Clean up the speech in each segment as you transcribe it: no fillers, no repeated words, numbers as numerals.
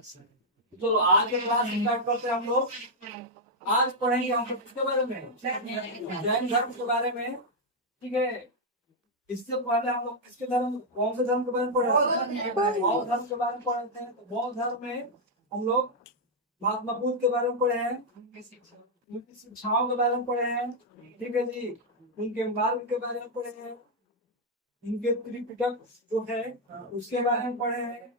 चलो आज के क्लास स्टार्ट करते हैं हम लोग। आज पढ़ेंगे हम किसके बारे में? जैन धर्म के बारे में। ठीक है, इससे पहले हम लोग किसके धर्म, कौन से धर्म के बारे में पढ़े? बौद्ध धर्म के बारे में पढ़े थे। तो बौद्ध धर्म में हम लोग महात्मा बुद्ध के बारे में पढ़े हैं, उनकी शिक्षाओं के बारे में पढ़े हैं। ठीक है जी, उनके मार्ग के बारे में पढ़े हैं, इनके त्रिपिटक जो है उसके बारे में पढ़े हैं।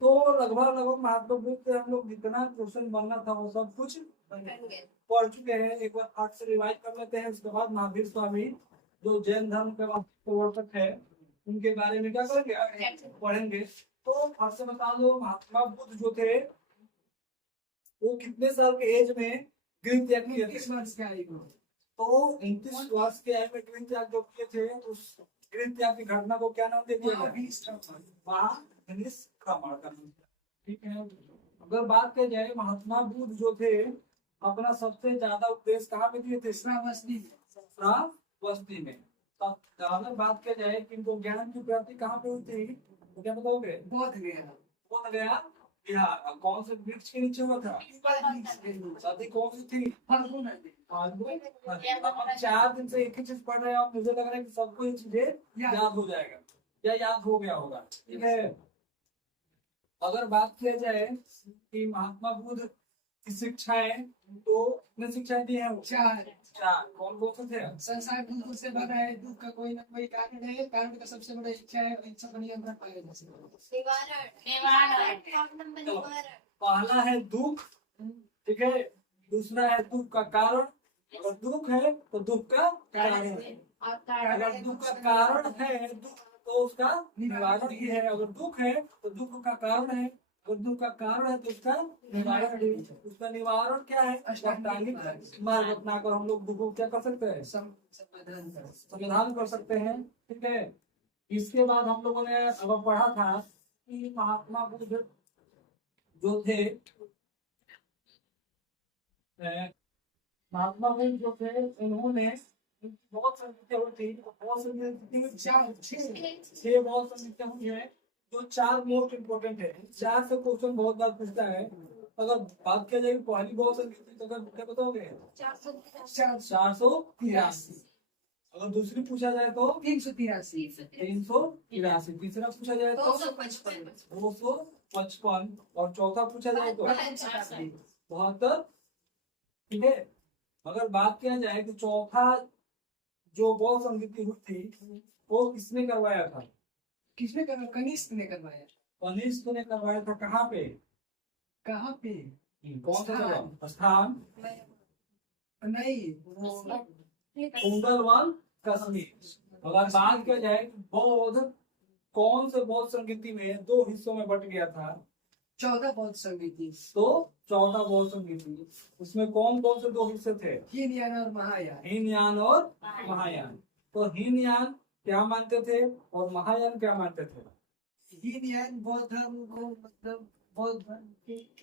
तो लगभग महात्मा बुद्ध से हम लोग जितना क्वेश्चन बनना था वो सब कुछ पढ़ चुके हैं। एक बार हाथ से रिवाइज कर लेते हैं। उसके बाद महावीर स्वामी जो जैन धर्म के प्रवर्तक है उनके बारे में क्या करेंगे, पढ़ेंगे। तो हाथ से बता दो, महात्मा बुद्ध जो थे वो कितने साल के एज में गृह त्याग किए थे? 29 वर्ष के आयु। तो 29 वर्ष के आयु में गृह त्याग जो किए थे, उस गृह त्याग की घटना को क्या नाम देते हैं? महापरिनिष्क्रमण का। ठीक है, अगर बात की जाए महात्मा बुद्ध जो थे अपना सबसे ज्यादा उपदेश कहाँ पे दिए थे? श्रावस्ती में। अगर बात की जाए कि इनको ज्ञान की प्राप्ति कहाँ पे हुई थी तो क्या बताओगे? बोध गया बिहार। कौन से वृक्ष के नीचे हुआ था? शादी कौन सी थी? फाल्गुन। 4 दिन से एक ही चीज पढ़ रहे हैं और मुझे लग रहा है कि सबको ये चीजें याद हो जाएगा या याद हो गया होगा। ठीक है, अगर बात किया जाए कि महात्मा बुद्ध की शिक्षाएं, तो कितने शिक्षाएं दी हैं? 4। कौन कौन से थे? संसार दुख से भरा है, दुख का कोई ना कोई कारण है, कारण का सबसे बड़ा इच्छा है, इच्छा का नियंत्रण पाया जा सकता है। पहला है दुख, ठीक है। दूसरा है दुख का कारण। अगर दुख है तो दुख का कारण है। अगर दुख का कारण है तो उसका निवारण ही है। अगर दुख है तो दुख का कारण है, और दुख का कारण है तो उसका निवारण है। उसका निवारण क्या है? अष्टांगिक मार्ग अपनाकर हम लोग दुख को क्या कर सकते हैं? समाधान कर सकते हैं। ठीक है, इसके बाद हम लोगों ने अब पढ़ा था कि महात्मा बुद्ध जो थे, महात्मा बुद्ध जो थे उन्होंने बहुत संगीतें हुई थी। बहुत संगीतें 6 बहुत संगीतें हुई है जो 4 मोस्ट इम्पोर्टेंट है। 4 से क्वेश्चन बहुत बार पूछता है। अगर बात किया जाए पहली बहुत संगीत तो क्या बताओगे? 483। अगर दूसरी पूछा जाए तो 383। तीसरा पूछा जाए तो 255 और चौथा पूछा जाए तो 72। ठीक है, अगर बात किया जाए तो चौथा जो बहुत संगीत हुई थी वो किसने करवाया था? किसने करवाया? कनिष्क ने करवाया। कनिष्क ने करवाया था। कहाँ पे? कौन सा जगह? स्थान नहीं, कुंडलवन कश्मीर। अगर बात किया जाए बौद्ध कौन से बौद्ध संगीति में 2 हिस्सों में बट गया था? 14 बौद्ध संगीति। तो 14 बौद्ध संगीति, उसमें कौन कौन से 2 हिस्से थे? हीनयान और महायान। तो हीनयान क्या मानते थे और महायान क्या मानते थे? हीनयान बौद्ध धर्म को, मतलब बौद्ध धर्म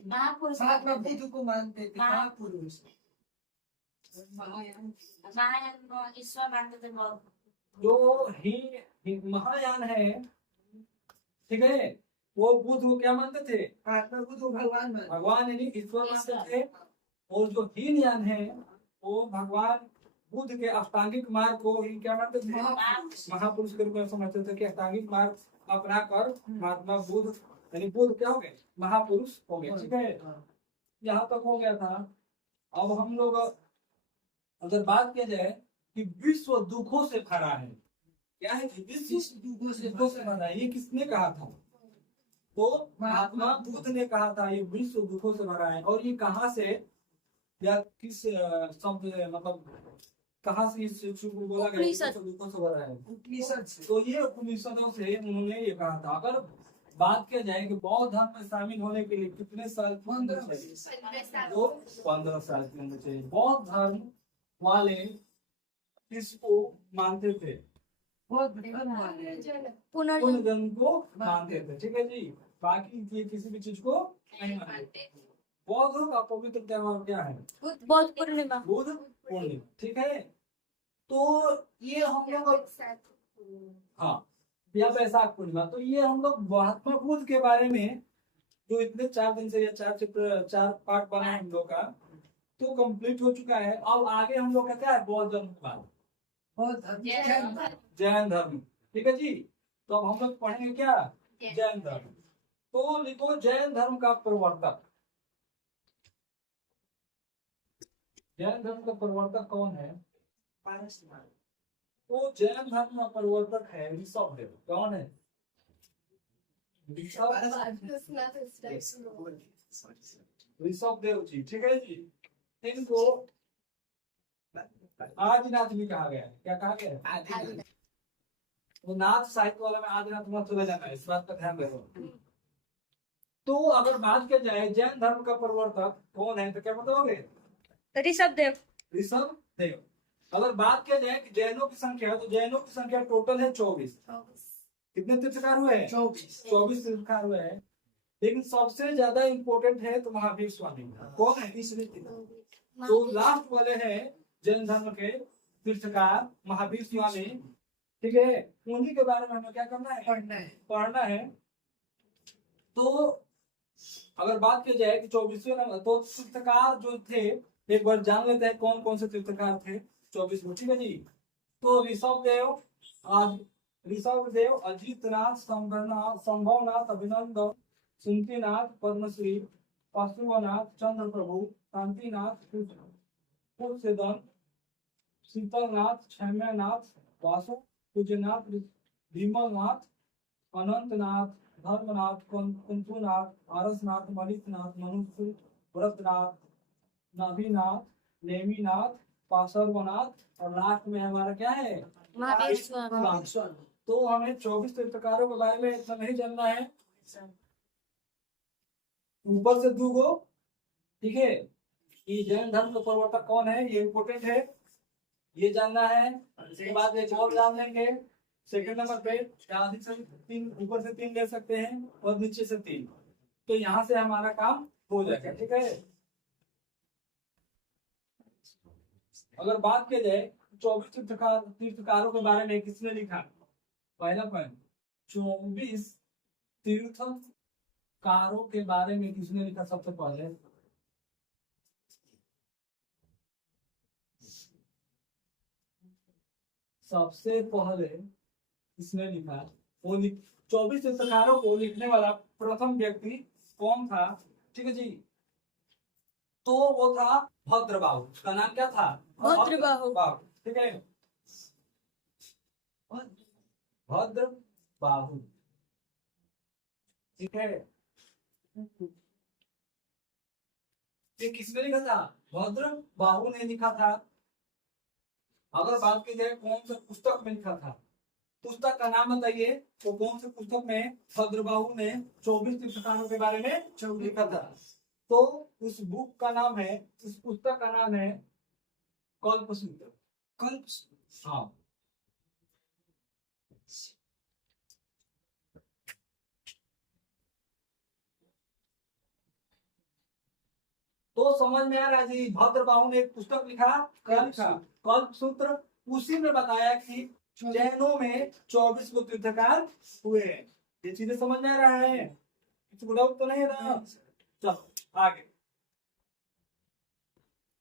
महात्मा बुद्ध को मानते थे, महापुरुष। महायान को ईश्वर मानते थे। जो महायान है, ठीक है, वो बुद्ध को क्या मानते थे? बुद्ध को भगवान यानी ईश्वर मानते थे। और जो हीनयान है वो भगवान बुद्ध के अष्टांगिक मार्ग को ही क्या मानते थे? महापुरुष के रूप में समझते थे कि अष्टांगिक मार्ग अपना कर महात्मा बुद्ध यानी बुद्ध क्या हो गए? महापुरुष हो गए। ठीक है, यहाँ तक हो गया था। अब हम लोग अगर बात किया जाए कि विश्व दुखों से भरा है, क्या है? विश्व दुखों से भरा है, ये किसने कहा था? तो महात्मा बुद्ध ने कहा था ये विश्व दुखों से भरा है। और ये कहाँ से या किस शब्द, मतलब कहाँ से इस को बोला गया विश्व दुखों से भरा है? उपनिषद से। तो ये उपनिषदों से उन्होंने ये कहा था। अगर बात किया जाए कि बौद्ध धर्म में शामिल होने के लिए कितने साल? 15 साल की उम्र चाहिए। बौद्ध धर्म वाले किसको मानते थे? पुनर्जन्म को मानते थे। ठीक है जी, बाकी ये किसी भी चीज को नहीं मानते। बौद्ध का पवित्र त्योहार क्या है? बुद्ध पूर्णिमा। ठीक है, तो ये हम लोग, हाँ, या वैशाख पूर्णिमा। तो ये हम लोग महात्मा बुद्ध के बारे में जो इतने 4 दिन से या 4 पार्ट बना है हम लोग का, तो कंप्लीट हो चुका है। अब आगे हम लोग का क्या है, बौद्ध धर्म का, जैन धर्म। ठीक है जी। तो अब हम लोग पढ़ेंगे क्या, जैन धर्म। तो लिखो जैन धर्म का प्रवर्तक। जैन धर्म का प्रवर्तक कौन है? तो जैन धर्म का प्रवर्तक है ऋषभदेव। कौन है? ऋषभदेव जी। ठीक है जी। इनको आदिनाथ भी कहा गया है। क्या कहा गया है? तो नाथ साहित्य वाला में आदिनाथ मत चले जाना है, इस बात का ध्यान रखो। तो अगर बात किया जाए जैन धर्म का प्रवर्तक कौन है, तो क्या बताओगे? ऋषभदेव। ऋषभदेव। अगर बात किया जाए कि जैनों की संख्या, तो जैनों की संख्या टोटल है 24। कितने तीर्थकार हुए हैं? 24 तीर्थकार हुए हैं। लेकिन सबसे ज्यादा इंपॉर्टेंट है तो महावीर स्वामी। कौन है? तो लास्ट वाले हैं जैन धर्म के तीर्थकार महावीर स्वामी। ठीक है, उन्हीं के बारे में हमें क्या करना है? पढ़ना है। तो अगर बात की जाए कि 24वें नंबर, तो तीर्थकार जो थे एक बार जान लेते हैं कौन कौन से तीर्थकार थे 24 में। ठीक है जी। तो ऋषभदेव, अजितनाथ, संभवनाथ, अभिनंदन, सुंदरीनाथ, पद्मश्री, पशुपनाथ, चंद्र प्रभु, शांतिनाथ, कुलसेदन, शीतलनाथ, क्षम्यनाथ, वासु, पूज्यनाथ, विमलनाथ, अनंतनाथ, धर्मनाथ, कुंतुनाथ, आरसनाथ, मलिकनाथ, मनुष्य, व्रतनाथ, नवीनाथ, नेमीनाथ, पार्श्वनाथ, और लास्ट में हमारा क्या है? महावीर स्वामी। तो हमें 24 तीर्थकारों के बारे में इतना नहीं जानना है, ऊपर से 2 गो। ठीक है, ये जैन धर्म का प्रवर्तक कौन है, ये इम्पोर्टेंट है, ये जानना है। इसके बाद एक और जान लेंगे। सेकंड नंबर पे आधी से 3, ऊपर से 3 ले सकते हैं और नीचे से 3। तो यहाँ से हमारा काम हो जाएगा। ठीक है, अगर बात की जाए 24 तीर्थकारों के बारे में किसने लिखा? पहला पॉइंट, 24 तीर्थकारों के बारे में किसने लिखा? सबसे पहले किसने लिखा? वो 24 तीर्थकारों को लिखने वाला प्रथम व्यक्ति कौन था? ठीक है जी। तो वो था भद्रबाहु। उसका नाम क्या था? भद्रबाहु। ठीक है, भद्रबाहु। ठीक है, ये किसने लिखा था? भद्रबाहु ने लिखा था। अगर बात की जाए कौन सा पुस्तक में लिखा था, पुस्तक का नाम बताइए। तो कौन से पुस्तक में भद्रबाहु ने 24 तीर्थकारों के बारे में लिखा था? तो उस बुक का नाम है, उस पुस्तक का नाम है कल्पसूत्र। हाँ, तो समझ में आ रहा है जी। भद्रबाहु ने एक पुस्तक लिखा, क्या लिखा? कल्पसूत्र। उसी में बताया कि जैनों में 24 को तीर्थकार हुए हैं। ये चीजें समझ में आ रहा है? कुछ डाउट तो नहीं रहा? चलो आगे।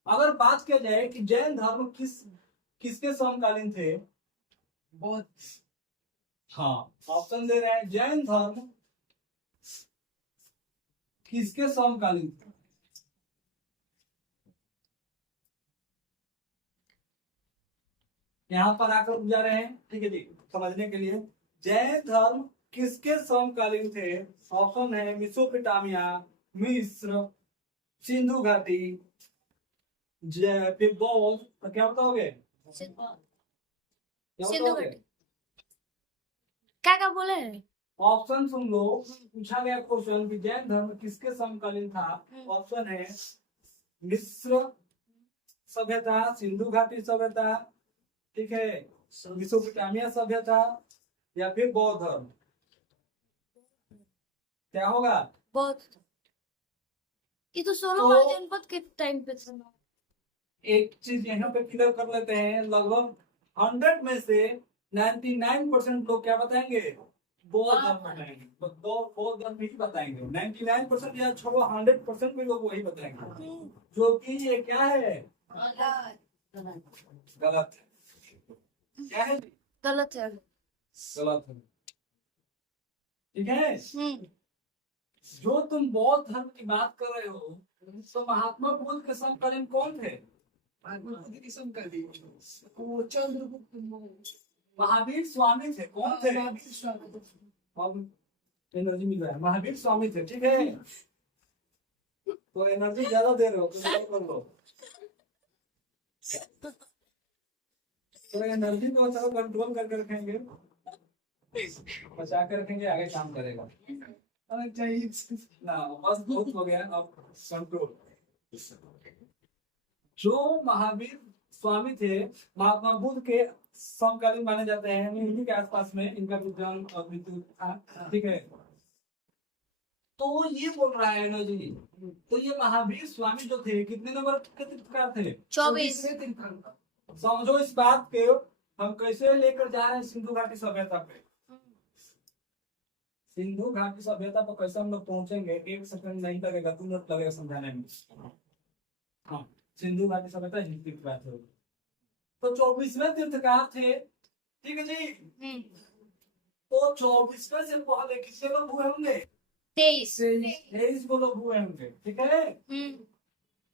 अगर बात किया जाए कि जैन धर्म किसके समकालीन थे? बौद्ध। हाँ, ऑप्शन दे रहे हैं, जैन धर्म किसके समकालीन थे? यहाँ पर आकर बुझा रहे हैं। ठीक है जी, समझने के लिए जैन धर्म किसके समकालीन थे? ऑप्शन है मेसोपोटामिया, मिस्र, सिंधु घाटी, फिर बौद्ध। तो क्या बताओगे? क्या बोले? ऑप्शन सुन लो। पूछा गया क्वेश्चन कि जैन धर्म किसके समकालीन था। ऑप्शन है मिस्र सभ्यता, सिंधु घाटी सभ्यता, ठीक है, मेसोपोटामिया सभ्यता, या फिर बौद्ध धर्म। क्या होगा? बौद्ध। ये तो सोलह जनपद के टाइम पे था। एक चीज यहाँ पे क्लियर कर लेते हैं, लगभग 100 में से 99% लोग क्या बताएंगे? बौद्ध धर्म बताएंगे, तो दो बौद्ध धर्म ही बताएंगे। 99% या छोड़ो 100% भी लोग वही बताएंगे, जो कि ये क्या है, गलत है। क्या है, गलत है। गलत है। ठीक है, जो तुम बौद्ध धर्म की बात कर रहे हो, तो महात्मा बुद्ध के समकालीन कौन थे? महावीर स्वामी थे। कौन थे? अब एनर्जी मिल रहा है, महावीर स्वामी थे। ठीक है, तो एनर्जी ज्यादा दे रहे हो तो क्या कर लो, तो एनर्जी को चलो कंट्रोल करके रखेंगे, बचा कर रखेंगे, आगे काम करेगा ना। बस बहुत हो गया, अब कंट्रोल। जो महावीर स्वामी थे, महात्मा बुद्ध के समकालीन माने जाते हैं, इन्हीं के आसपास में इनका भी जन्म और मृत्यु था। ठीक है, तो ये बोल रहा है ना जी, तो ये महावीर स्वामी जो थे, कितने नंबर के तीर्थकार थे? 24। समझो इस बात के हम कैसे लेकर जा रहे हैं सिंधु घाटी सभ्यता पे। सिंधु घाटी सभ्यता पर कैसे हम लोग पहुंचेंगे, 1 सेकंड नहीं लगेगा, 2 मिनट लगेगा समझाने में। हाँ, सिंधु घाटी सभ्यता ही तीर्थकार थे, तो 24वें तीर्थकार थे। ठीक है जी, तो 24वें से पहले कितने लोग हुए होंगे? 23 को लोग हुए होंगे। ठीक है,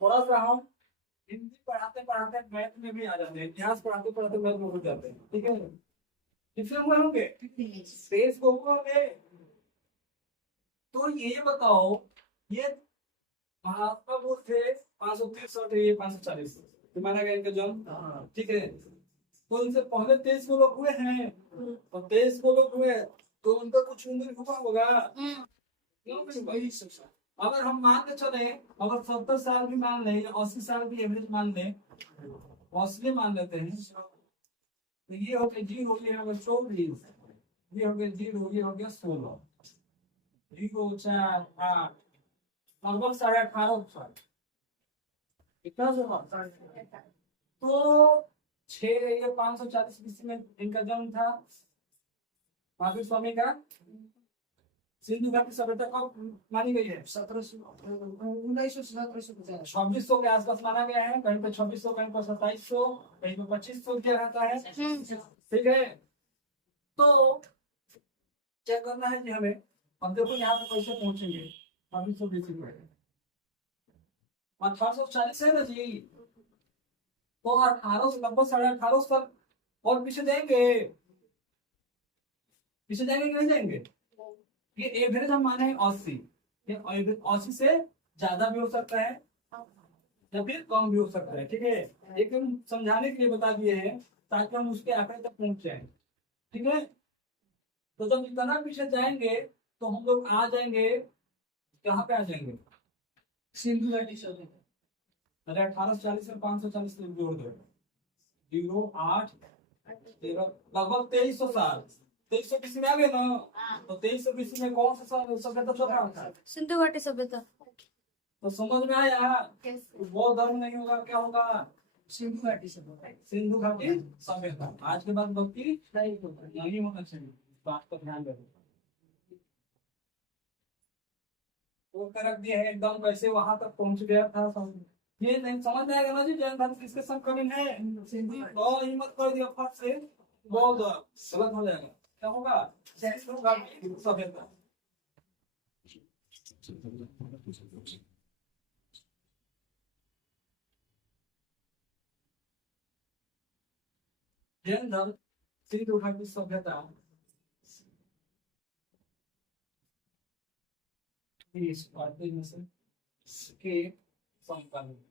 थोड़ा सा हम हिंदी पढ़ाते पढ़ाते मैथ में भी आ जाते हैं, इतिहास पढ़ाते पढ़ाते मैथ में हो जाते हैं। ठीक है, कितने हुए होंगे? 23 को हुए होंगे। तो ये बताओ, ये महात्मा बुद्ध थे 563, ये 540 तो माना गया इनका जन्म। ठीक है, तो इनसे पहले 23 को लोग हुए हैं, और 23 को लोग हुए तो उनका कुछ उम्र हुआ होगा। अगर हम मान के चले, अगर 70 साल भी मान ले या 80 साल भी एवरेज मान ले, औसले मान लेते हैं, तो ये हो गया 0, ये हो गया 24, ये हो गया 0, ये हो गया 16, 0 4 8, लगभग 18.5 साल। कितना तो 6 या 540 ईस्वी में इनका जन्म था, महावीर स्वामी का। सिंधु घाटी सभ्यता कब मानी गई है? 2600 के आसपास माना गया है, कहीं पे 2600, कहीं पे 2700, कहीं पे 2500 क्या रहता है। ठीक है, तो क्या करना है जी हमें, अब देखो यहाँ पे कैसे पहुंचेंगे। 2600 बीसी में 1840 है ना जी, तो 1800 लगभग 18.5 साल और पीछे जाएंगे, पीछे जाएंगे कि नहीं जाएंगे? ये एवरेज हम माने 80, ये 80 से ज्यादा भी हो सकता है या फिर कम भी हो सकता है। ठीक है, एक हम समझाने के लिए बता दिए हैं ताकि हम उसके आंकड़े तक पहुंच जाए। ठीक है, तो जब इतना पीछे जाएंगे तो हम लोग आ जाएंगे, कहाँ पे आ जाएंगे? सिंधु घाटी सभ्यता। अरे 1840 से 540 से जोड़ दो, 0 8 13, लगभग 2300 साल। 2300 बीसी में आ गए ना, तो 2300 बीसी में कौन सा सभ्यता चल रहा था? सिंधु घाटी सभ्यता। तो समझ में आया, बौद्ध धर्म नहीं होगा, क्या होगा? सिंधु घाटी सभ्यता। सिंधु घाटी सभ्यता। आज के बाद भक्ति नहीं होना चाहिए, बात का ध्यान रखो। वो कर दिया है एकदम, कैसे वहां तक पहुंच गया था ये नहीं समझ में आएगा ना जी। जैन धर्म किसके समकालीन है? तो हिम्मत कर दिया फट से, बौद्ध गलत हो जाएगा, क्या होगा? सिंधु घाटी सभ्यता। जैन धर्म सिंधु घाटी सभ्यता इस पार्टी में से के समकालीन।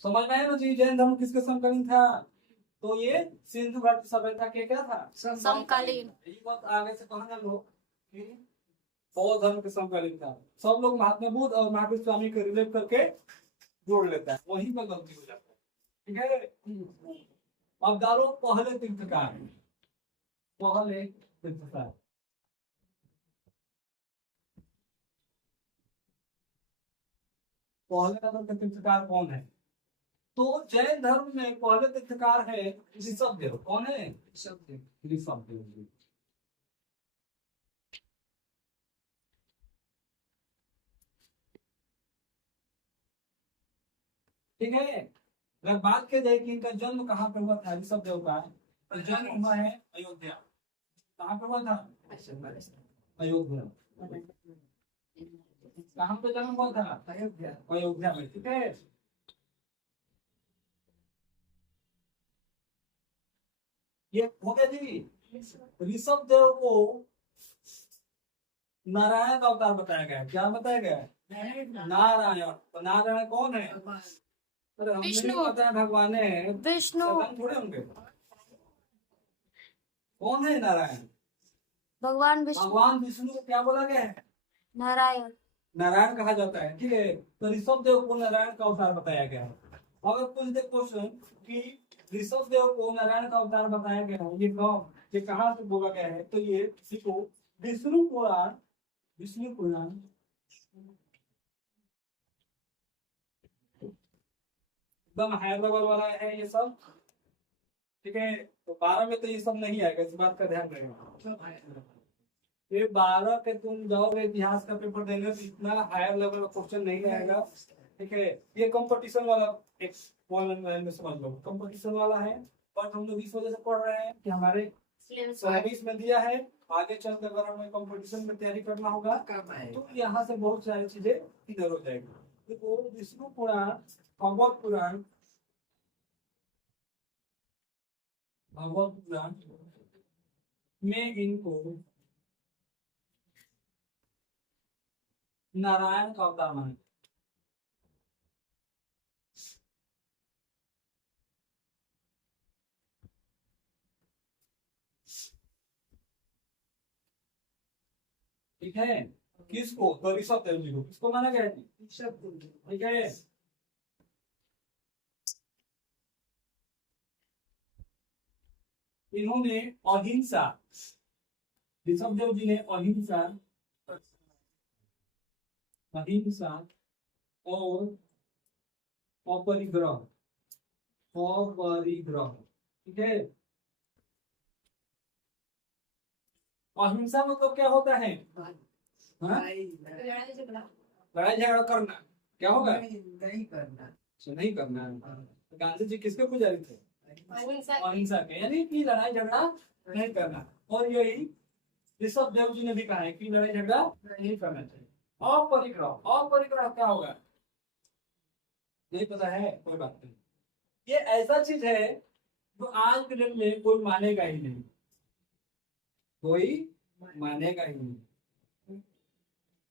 समझ में आया ना जी, जैन धर्म किसके समकालीन था? तो ये सिंधु घाटी सभ्यता के क्या था? समकालीन। ये बात आगे से कहना लोग कि बौद्ध धर्म के समकालीन था। सब लोग महात्मा बुद्ध और महावीर स्वामी को रिलेट करके जोड़ लेता है, वहीं पर गलती हो जाता है। ठीक है, अब डालो पहले तीर्थकार, पहले तीर्थकार। पहले नंबर का तीर्थकार कौन है? तो जैन धर्म में पहले तीर्थकार है ऋषभ देव। कौन है? ऋषभ देव। ठीक है। अगर बात की जाए कि इनका जन्म कहाँ पे हुआ था ऋषभ देव का, तो जन्म हुआ है अयोध्या। कहाँ पे हुआ था? अयोध्या। कहाँ पे जन्म हुआ था? अयोध्या में। ठीक है। ये हो गया जी। ऋषभ देव को नारायण का अवतार बताया गया है। क्या बताया गया है? नारायण। तो नारायण कौन है? अरे हमें विष्णु। नहीं पता है, भगवान है। विष्णु। शैतान थोड़े होंगे। कौन है नारायण? भगवान विष्णु। भगवान विष्णु को क्या बोला गया है? नारायण। नारायण कहा जाता है। ठीक है। तो ऋषभ देव को नारायण का अवतार बताया गया है। अगर पूछ दे क्वेश्चन कि ऋषभ देव को नारायण का अवतार बताया गया है, ये कहाँ से बोला गया है, तो ये सीखो विष्णु पुराण। विष्णु पुराण एकदम हायर लेवल वाला है ये सब। ठीक है। तो 12 में तो ये सब नहीं आएगा, इस बात का ध्यान रखना। ये 12 के तुम जाओगे इतिहास का पेपर देंगे तो इतना हायर लेवल का क्वेश्चन नहीं आएगा। ठीक है। ये कंपटीशन वाला एक लाइन में समझ लो, कंपटीशन वाला है। बट हम लोग इस वजह से पढ़ रहे हैं कि हमारे सर्विस में दिया है, आगे चलकर अगर हमें कंपटीशन में तैयारी करना होगा तो यहाँ से बहुत सारी चीजें इधर हो जाएगी। देखो विष्णु पुराण, भगवत पुराण, भगवत पुराण में इनको नारायण का अवतार माना। ठीक है। किसको? तो ऋषभ देव जी को। किसको माना गया है? ठीक है। इन्होंने अहिंसा, ऋषभ देव जी ने अहिंसा, अहिंसा और अपरिग्रह, अपरिग्रह। ठीक है। अहिंसा मतलब क्या होता है? हाँ? लड़ाई झगड़ा करना। क्या होगा? नहीं करना। नहीं करना। गांधी जी किसके पुजारी थे? अहिंसा के, यानी कि लड़ाई झगड़ा नहीं करना। और यही ऋषभ देव जी ने भी कहा है कि लड़ाई झगड़ा नहीं करना चाहिए। अपरिग्रह, अपरिग्रह क्या होगा? नहीं पता है? कोई बात नहीं। ये ऐसा चीज है जो आज के डेट में कोई मानेगा ही नहीं, कोई मानेगा ही नहीं।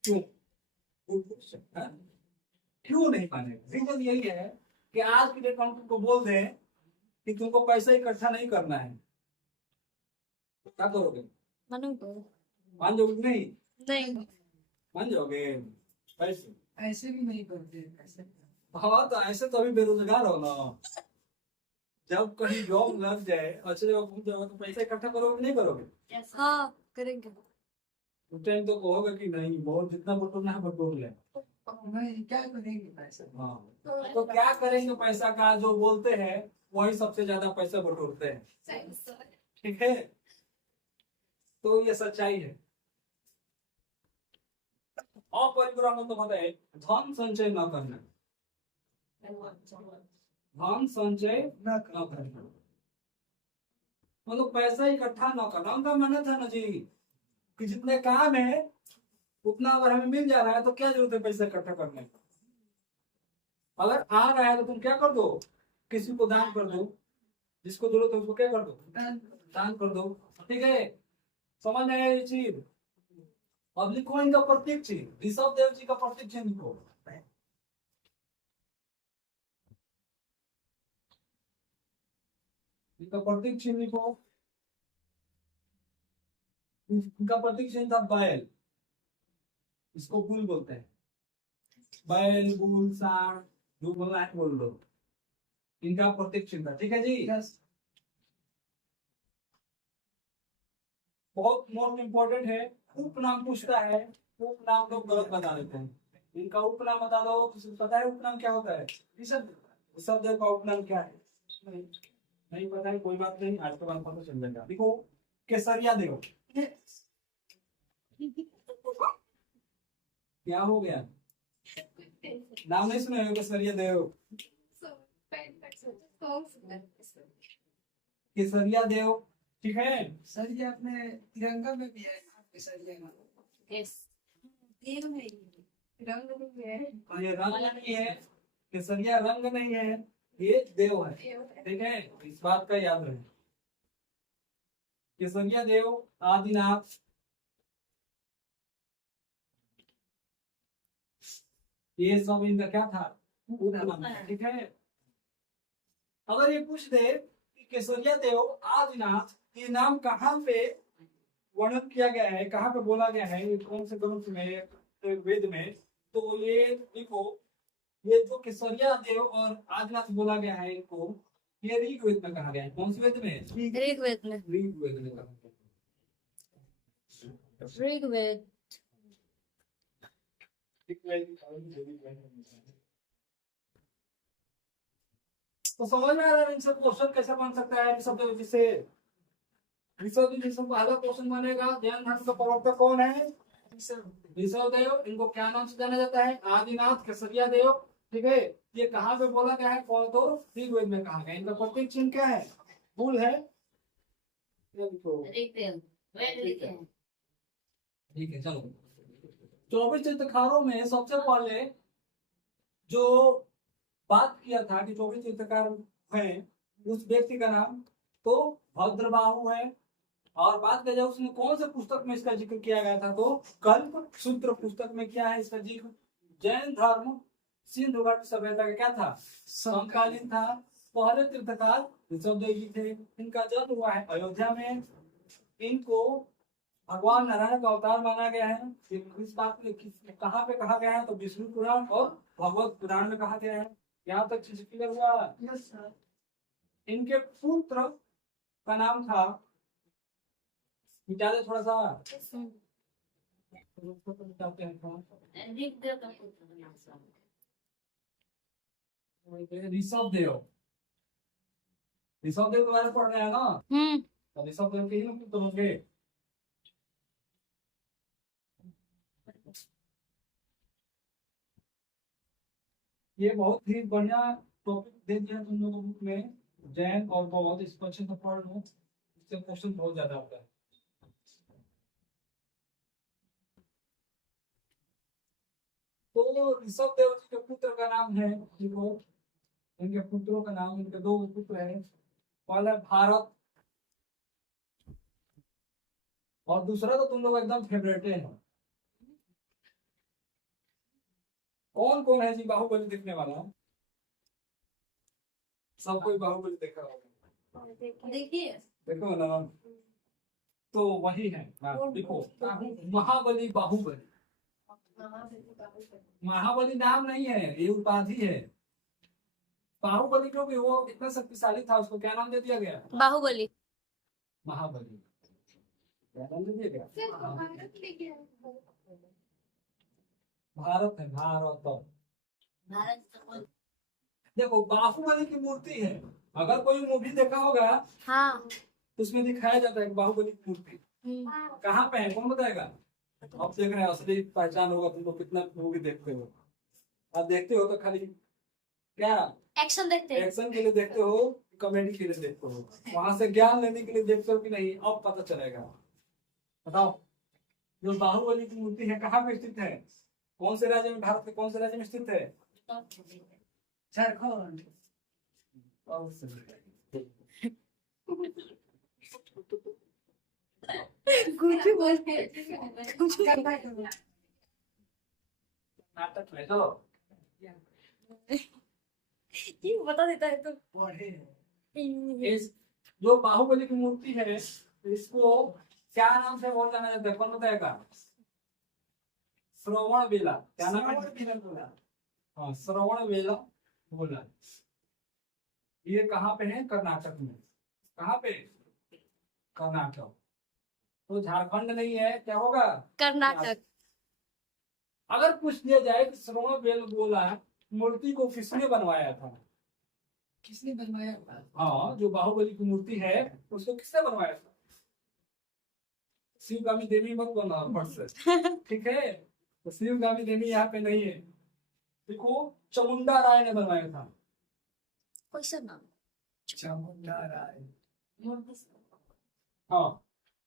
क्यों? हाँ? क्यों नहीं मानेगा? रीजन यही है कि आज की डेट में हम तुमको बोल दें कि तुमको पैसा इकट्ठा नहीं करना है, तो क्या करोगे? मान जाओगे? नहीं नहीं मान जाओगे? पैसे ऐसे भी नहीं करते ऐसे। हाँ, तो ऐसे तो अभी बेरोजगार हो ना। जब कहीं जॉब लग जाए, अच्छे जगह पहुंच जाओगे, तो पैसा इकट्ठा करोगे नहीं करोगे? हाँ करेंगे। उस टाइम तो कहोगे कि नहीं, बहुत जितना बटोरना है बटोर ले। नहीं, क्या करेंगे पैसे? हाँ, तो क्या करेंगे पैसा का? जो बोलते हैं वही सबसे ज्यादा पैसा बटोरते हैं। ठीक है। तो ये सच्चाई है। अपरिग्रह मतलब होता है धन संचय न करना, धन संचय न करना मतलब पैसा इकट्ठा न करना। उनका मानना था ना जी कि जितने काम है उतना अगर हमें मिल जा रहा है तो क्या जरूरत है पैसा इकट्ठा करने की। अगर आ रहा है तो तुम क्या कर दो? किसी को दान कर दो, जिसको जरूरत है उसको क्या कर दो? दान कर दो। ठीक है। समझ आया ये चीज? अब लिखो इनका प्रतीक चिन्ह, ऋषभ देव जी का प्रतीक चिन्ह लिखो। इनका प्रतीक चिन्ह लिखो। इनका प्रतीक चिन्ह था बैल, इसको बुल बोलते हैं। बैल, बुल, सांड, जो बोलना है बोल दो। इनका प्रतीक चिन्ह था। ठीक है जी। बहुत मोस्ट इंपॉर्टेंट है। उपनाम पूछता है, उपनाम लोग गलत बता देते हैं। इनका उपनाम बता दो। किसी को पता है उपनाम क्या होता है? ऋषभ देव का उपनाम क्या है? नहीं पता है, कोई बात नहीं, आज के बाद पता चल जाएगा। देखो, केसरिया देव। क्या हो गया? नाम नहीं सुने हो केसरिया देव? केसरिया देव, ठीक है। सर ये अपने तिरंगा में भी है केसरिया का। रंग भी है। ये रंग नहीं है, केसरिया रंग नहीं है, ये देव है, ठीक है। इस बात का याद रहे। केसरिया देव, आदिनाथ, ये सब इनका क्या था? उपनाम था, ठीक है। अगर ये पूछ दे कि केसरिया देव, आदिनाथ, ये नाम कहाँ पे वर्णन किया गया है, कहाँ पे बोला गया है, ये कौन से ग्रंथ में, वेद में, तो ये देखो, ये जो केसरिया देव और आदिनाथ बोला गया है इनको, ये ऋग्वेद में कहा गया है। कौन से वेद में? ऋग्वेद में। ऋग्वेद में कहा गया ऋग्वेद। तो समझ में आ रहा है इनसे क्वेश्चन कैसे बन सकता है ऋषभ देव जी से? ऋषभ देव जी से पहला क्वेश्चन बनेगा, जैन धर्म का प्रवर्तक कौन है? ऋषभ देव। इनको क्या नाम से जाना जाता है? आदिनाथ, केसरिया देव, ठीक है। ये कहाँ पे बोला गया है? कौन? तो ऋग्वेद में कहा गया। इनका प्रतीक चिन्ह क्या है? फूल है। ठीक है, चलो। 24 तीर्थकारों में सबसे पहले जो बात किया था कि 24 तीर्थकार हैं, उस व्यक्ति का नाम तो भद्रबाहु है। और बात किया जाए उसने कौन से पुस्तक में इसका जिक्र किया गया था, तो कल्प सूत्र पुस्तक में क्या है इसका जिक्र? जैन धर्म सिंधु घाटी सभ्यता का क्या था? समकालीन था। पहले तीर्थकार ऋषभ देव जी थे। इनका जन्म हुआ है अयोध्या में। इनको भगवान नारायण का अवतार माना गया है। इस बात में कहाँ पे कहा गया है, तो विष्णु पुराण और भगवत पुराण में कहा गया है। यहाँ तक चीज क्लियर हुआ? Yes sir. इनके पुत्र का नाम था, मिटा दे थोड़ा सा, मिटाते हैं थोड़ा। ऋषभ देव। ऋषभ देव के बारे में पढ़ रहे हैं ना, तो ऋषभ देव के ही पुत्र होंगे। ये बहुत ही बढ़िया टॉपिक दे दिया तुम लोगों को बुक में, जैन और बौद्ध। इसको अच्छे से पढ़ लो, इससे क्वेश्चन बहुत ज्यादा आता है। तो ऋषभ देव जी के पुत्र का नाम है, देखो इनके पुत्रों का नाम, इनके दो पुत्र हैं। पहला भारत और दूसरा तो तुम लोग एकदम फेवरेट है। कौन कौन है जी बाहुबली देखने वाला? सब कोई बाहुबली देखा होगा, देखिए। देखो ना, तो वही है। देखो, महाबली बाहुबली। महाबली नाम नहीं है, ये उपाधि है। बाहुबली क्योंकि वो इतना शक्तिशाली था, उसको क्या नाम दे दिया गया? बाहुबली। महाबली क्या नाम दे दिया गया? भारत है, भारत। देखो, बाहुबली की मूर्ति है। अगर कोई मूवी देखा होगा, हाँ। तो उसमें दिखाया जाता है बाहुबली की मूर्ति। कहाँ पे है, कौन बताएगा? आप देख रहे हैं, असली पहचान होगा तुमको। कितना मूवी देखते हो आप? देखते हो तो खाली क्या एक्शन देखते हैं। एक्शन के लिए देखते हो, कॉमेडी के लिए देखते हो, वहां से ज्ञान लेने के लिए देखते हो कि नहीं? अब पता चलेगा। बताओ, जो बाहुबली की मूर्ति है कहाँ पे स्थित है? कौन से राज्य में, भारत के कौन से राज्य में स्थित है? झारखंड। कुछ बोलते नाटक में चलो, ये बता देता है तो। पढ़े। इस जो बाहुबली की मूर्ति है, इसको क्या नाम से और जाना जाता है, कौन बताएगा? श्रवण बेला। क्या नाम है? हाँ, श्रवण बेला बोला। ये कहाँ पे है? कर्नाटक में। कहाँ पे? कर्नाटक। तो झारखंड नहीं है, क्या होगा? कर्नाटक। अगर पूछ दिया जाए कि श्रवण बेल बोला मूर्ति को किसने बनवाया था, किसने बनवाया? हाँ, जो बाहुबली की मूर्ति है उसको किसने बनवाया था? शिवगामी देवी मत बनना फट से, ठीक है? तो शिवगामी देवी यहाँ पे नहीं है। देखो, चामुंडा राय ने बनवाया था। कैसा नाम? चामुंडा राय। हाँ,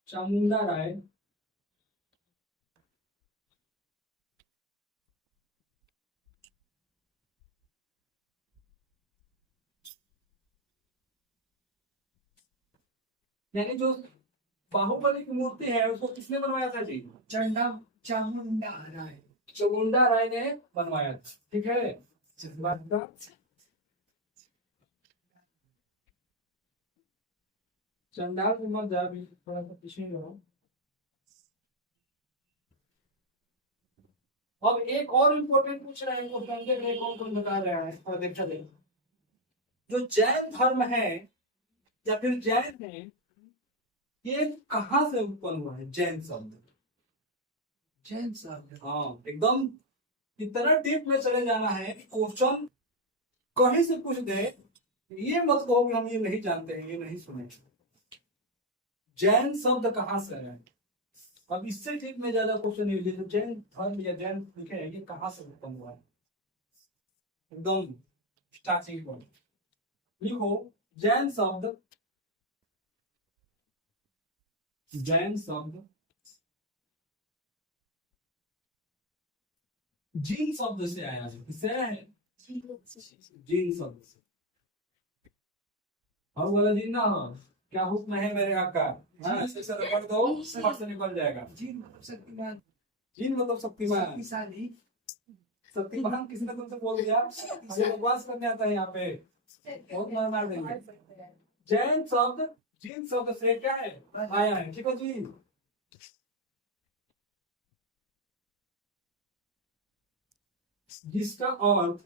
चामुंडा राय। यानी जो बाहुबली की मूर्ति है उसको किसने बनवाया था जी? चामुंडा राय। चामुंडा राय ने बनवाया था, ठीक है? बात का चंडाल में मत जा, अभी थोड़ा सा पीछे ही रहो। अब एक और इम्पोर्टेंट पूछ रहे हैं, क्वेश्चन देख रहे हैं कौन कौन बता रहा है, और देखा दे। जो जैन धर्म है या फिर जैन है, ये कहाँ से उत्पन्न हुआ है जैन शब्द? जैन साहब। हाँ, एकदम इतना डीप में चले जाना है कि क्वेश्चन कहीं से पूछ दे, ये मत कहो कि हम ये नहीं जानते हैं, ये नहीं सुने। जैन शब्द कहाँ से है? अब इससे ठीक में ज्यादा क्वेश्चन नहीं, जो जैन धर्म या जैन लिखे है ये कहाँ से उत्पन्न हुआ है, एकदम स्टार्टिंग पॉइंट लिखो। जैन शब्द, जैन शब्द जीन शब्द से आया है। किससे आया है? जीन शब्द से। और बोला जीन ना हो, क्या हुक्म है मेरे आका? हाँ, ऐसे से रगड़ दो, फट से निकल जाएगा। जीन मतलब शक्तिमान। जीन मतलब शक्तिमान। शक्तिशाली। शक्तिमान किसने तुमसे बोल दिया? मुझे बकवास करने आता है यहाँ पे, बहुत मार मार देंगे। जैन शब्द जीन शब्द से क्या है? आया है, ठीक है जी? जिसका अर्थ,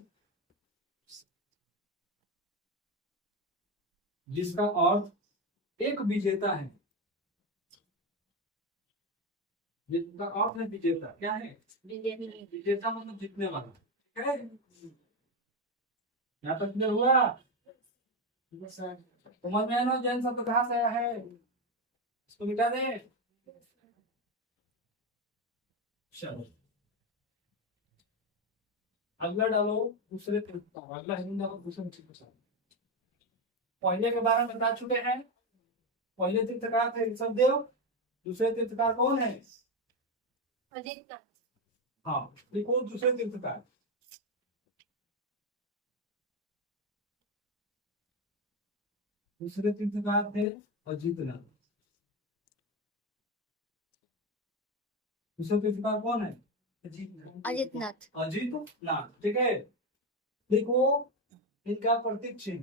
जिसका अर्थ एक विजेता है। जिसका अर्थ है विजेता, क्या है? विजेता मतलब जीतने वाला, ठीक है? यहाँ तक क्लियर हुआ? समझ में आया ना जैन शब्द कहाँ से आया है? इसको मिटा दे। चलो अगला डालो, दूसरे अगला हिंदी डालो, दूसरे तीर्थकार। पहले के बारे में बता चुके हैं। पहले तीर्थकार थे ऋषभ देव, दूसरे तीर्थकार कौन है? हाँ, लिखो दूसरे तीर्थकार। दूसरे तीर्थकार थे अजितनाथ। दूसरे तीर्थकार कौन है? अजितनाथ। अजितनाथ, ठीक है? देखो इनका प्रतीक चिन्ह,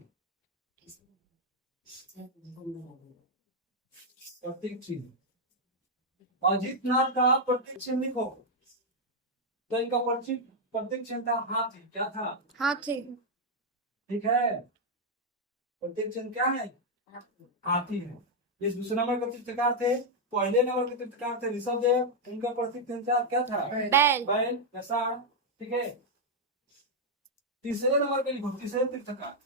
प्रतीक चिन्ह अजितनाथ का प्रतीक चिन्ह लिखो। तो इनका प्रतीक चिन्ह था हाथी। क्या था? हाथी। ठीक है, प्रतीक चिन्ह क्या है? हाथी है। ये दूसरे नंबर के तीर्थकार थे। पहले नंबर के तीर्थकार थे ऋषभ देव, उनका प्रतीक चिन्ह क्या था? बैल। बैल या सांड, ठीक है? तीसरे नंबर के लिखो, तीसरे तीर्थकार।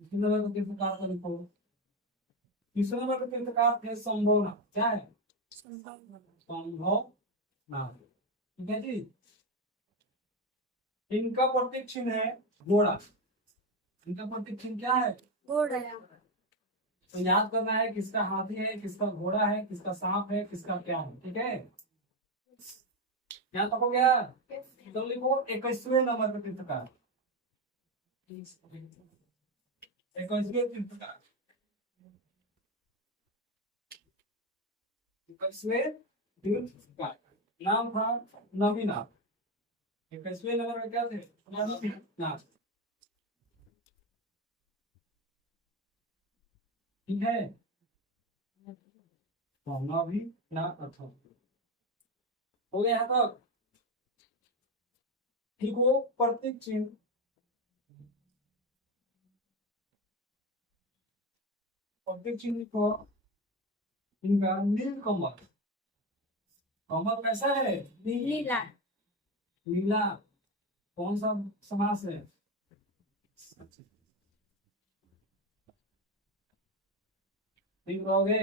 तीसरे नंबर के तीर्थकार को लिखो। तीसरे नंबर के तीर्थकार थे संभवनाथ। क्या है? संभवनाथ, ठीक है जी? इनका प्रतीक चिन्ह है घोड़ा। इनका प्रतीक चिन्ह क्या है? घोड़ा। तो याद करना है किसका हाथी है, किसका घोड़ा है, किसका सांप है, किसका क्या है, ठीक है? यहाँ तक हो गया? तो लिखो 21वें नंबर के तीर्थकार। 21वें तीर्थकार, 21वें तीर्थकार नाम था नवीनाथ। 21वें नंबर में क्या थे? नवीनाथ, ठीक है? नवीनाथ अथवा हो गया यहाँ तक? ठीक हो? प्रतीक चिन्ह, प्रतीक चिन्ह को इनका नील कमल। कमल कैसा है? नीला। नीला कौन सा समास है? ठीक रहोगे?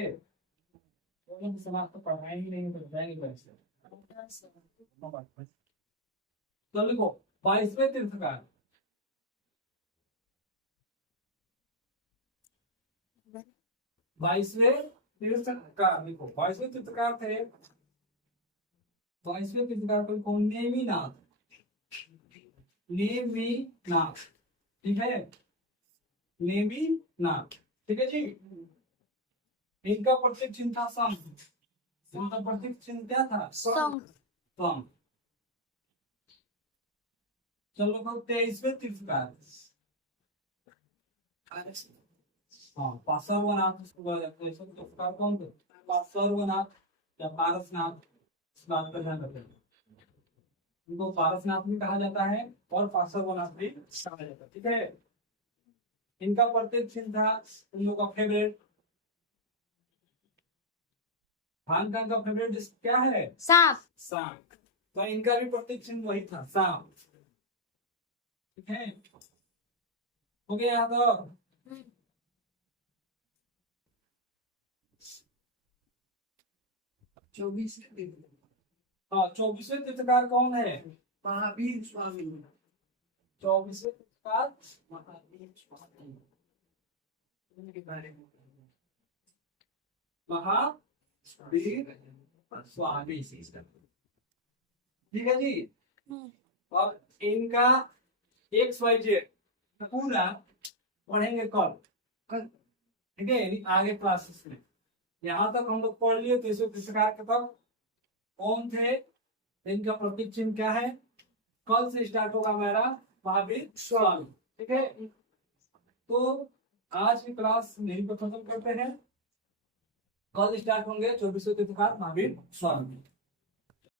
समास तो पढ़ाए ही नहीं तो जाएंगे वैसे। तो लिखो 22वें तीर्थकार। 22वें तीर्थकार लिखो। 22वें तीर्थकार थे। 22वें तीर्थकार को लिखो नेमिनाथ। नेमिनाथ, ठीक है, नेमिनाथ, ठीक है जी। इनका प्रतीक चिन्ह था शंख। इनका प्रतीक चिन्ह क्या था? शंख। शंख। चलो तो 23वें तीर्थकार। हाँ, पार्श्वनाथ उसको बोला जाता है। तीर्थकार कौन थे? पार्श्वनाथ या पारसनाथ, इस बात का ध्यान रखें। इनको पारसनाथ भी कहा जाता है और पार्श्वनाथ भी कहा जाता है, ठीक है। इनका प्रतीक चिन्ह था उन लोगों का फेवरेट, भांग का फेवरेट डिश क्या है? सांप। सांप। तो इनका भी प्रतीक चिन्ह वही था, सांप, ठीक है। हो गया तो 24 हाँ, 24वें तीर्थकार कौन है? महावीर स्वामी। 24वें तीर्थकार महावीर स्वामी उनके बारे में महावीर स्वामी, ठीक है जी। अब इनका XYZ पूरा पढ़ेंगे कल, ठीक है, यानी आगे क्लासेस में। यहाँ तक हम लोग पढ़ लिए 23वें तीर्थकार के तक कौन थे, इनका प्रतीक चिन्ह क्या है। कल से स्टार्ट होगा मेरा महावीर स्वामी, ठीक है। तो आज की क्लास यहीं पर खत्म करते हैं। कल स्टार्ट होंगे 24वें तीर्थकार महावीर स्वामी।